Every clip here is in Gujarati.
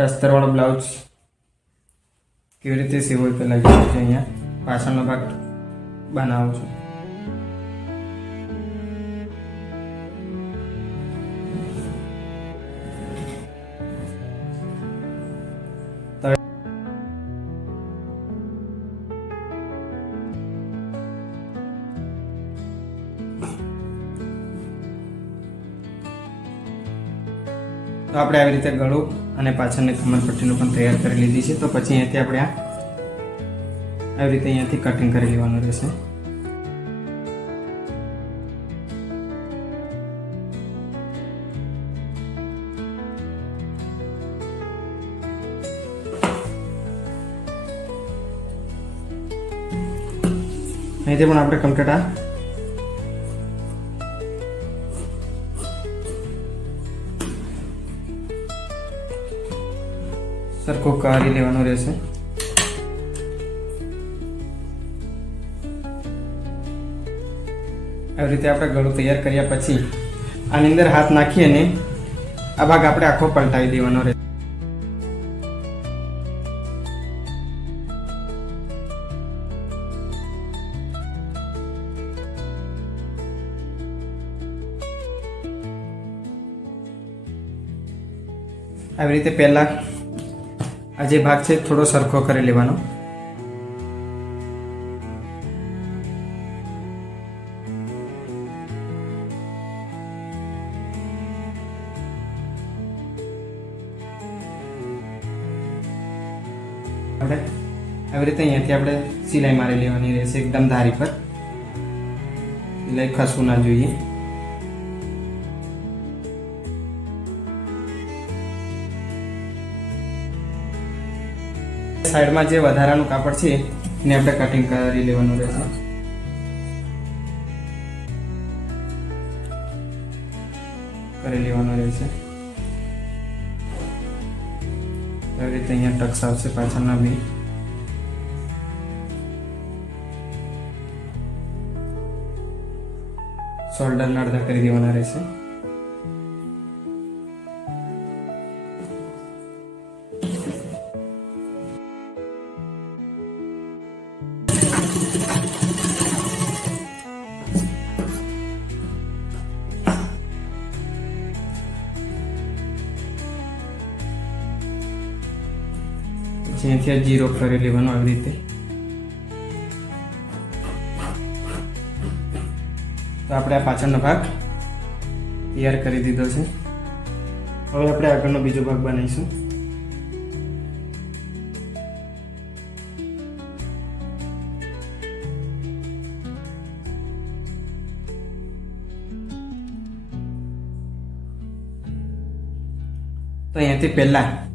આપણે અસ્તરવાળો બ્લાઉઝ કેવી રીતે સીવો એ પહેલાં જોઈએ છે અહીંયા. પાછળનો ભાગ બનાવું છું. તો આપણે આવી રીતે ગળું અને પાછળની કમર પટ્ટીનું પણ તૈયાર કરી લીધી છે. તો પછી અહીંયાથી આપણે આ આવી રીતે અહીંયાથી કટિંગ કરી લેવાનું રહેશે. અહીંથી પણ આપણે કમ્પ્લીટ આ સરખો કાઢી લેવાનો રહેશે. આવી રીતે આપણે ગળું તૈયાર કર્યા પછી આની અંદર હાથ નાખી અને આ ભાગ આપણે આખો પલટાવી દેવાનો રહેશે. આવી રીતે પહેલા આ જે ભાગ છે, થોડો સરખો કરી લેવાનો. આપણે આવી રીતે અહીંયાથી આપણે સિલાઈ મારી લેવાની રહેશે એકદમ ધારી પર. સિલાઈ ખસવું ના જોઈએ. સાઈડમાં જે વધારાનું કાપડ છે, એને આપણે કટિંગ કરી લેવાનું રહેશે. કરી લેવાનું રહેશે. આવી રીતે અહીંયા ટક્સ આવશે પાછળના બી. શોલ્ડરના અડધા કરી દેવાના રહેશે. પછી અહીંથી આ જીરો કરી લેવાનો આવી રીતે. તો આપણે આ પાછળનો ભાગ તૈયાર કરી દીધો છે. હવે આપણે આગળનો બીજો ભાગ બનાવીશું. તો અહીંયાથી પહેલા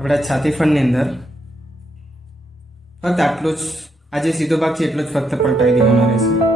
આપણા છાતી ફંડની અંદર. ફક્ત આટલું જ. આ જે સીધો ભાગ છે, એટલો જ ફક્ત પલટાવી દેવાનો રહેશે.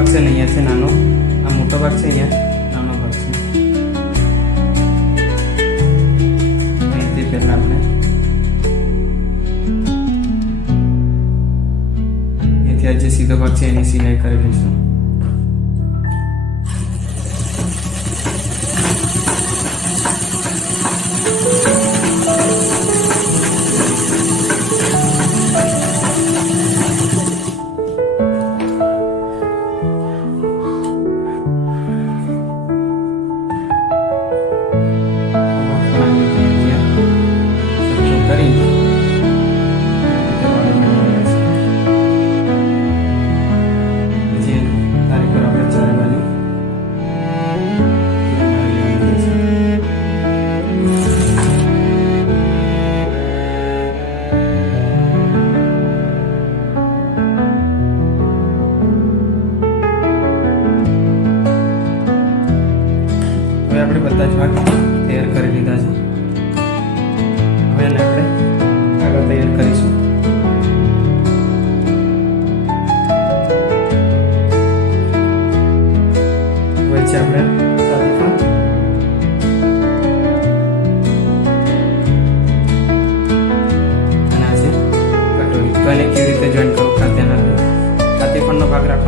ભાગ છે ને અહીંયા છે નાનો. આ મોટો ભાગ છે અહીંયા, નાનો ભાગ છે. અહીંથી જે સીધો ભાગ છે એની સિલાઈ કરી લઈશું.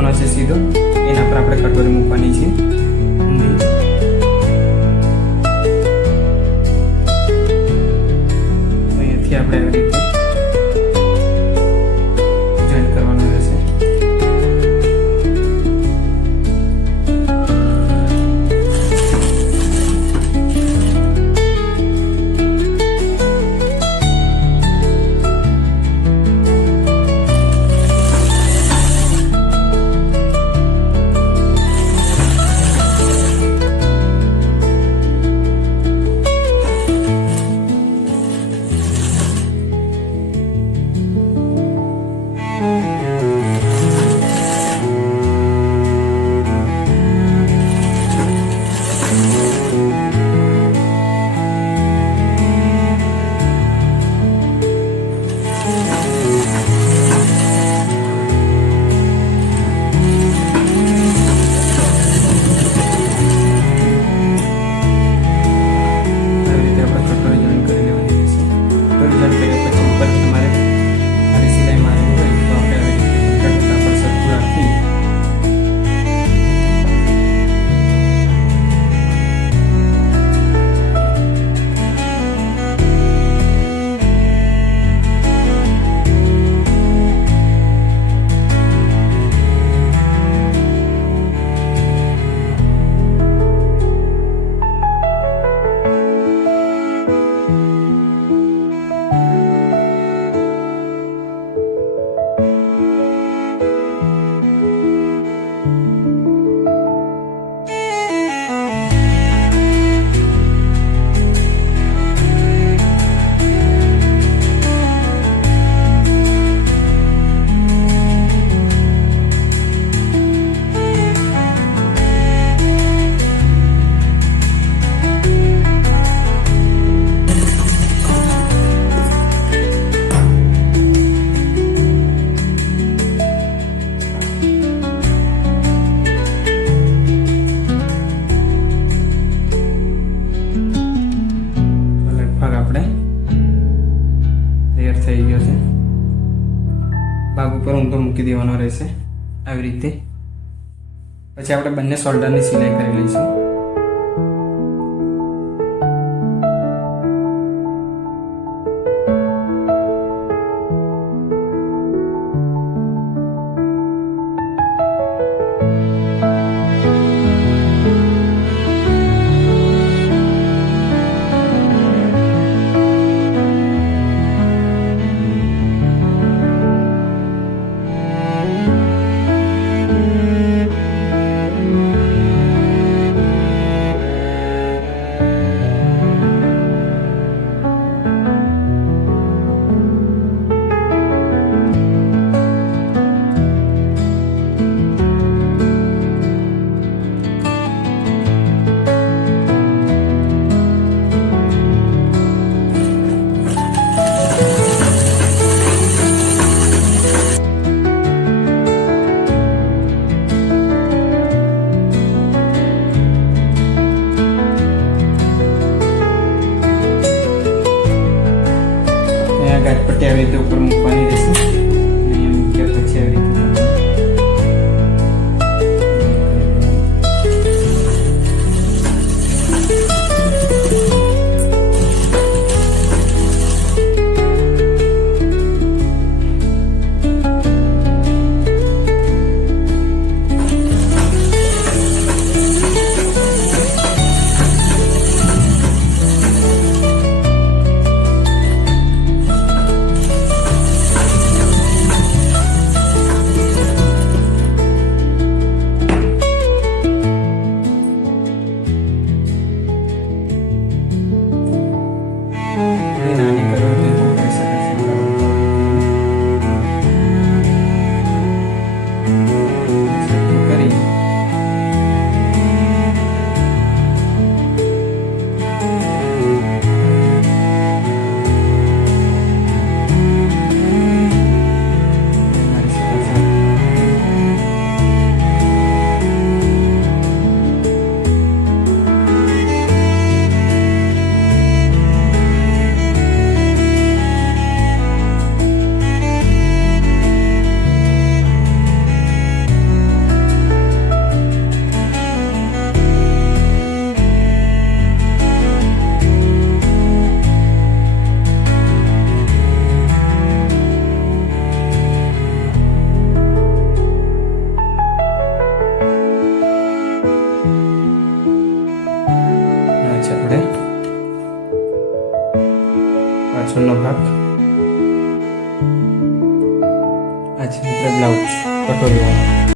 રાખવાનો છે સીધો એના પર આપણે કટોરી મૂકવાની છે. ભાગ ઉપર ઊંધો મૂકી દેવાનો રહેશે. આવી રીતે. પછી આપણે બંને શોલ્ડરની સિલાઈ કરી લઈશું.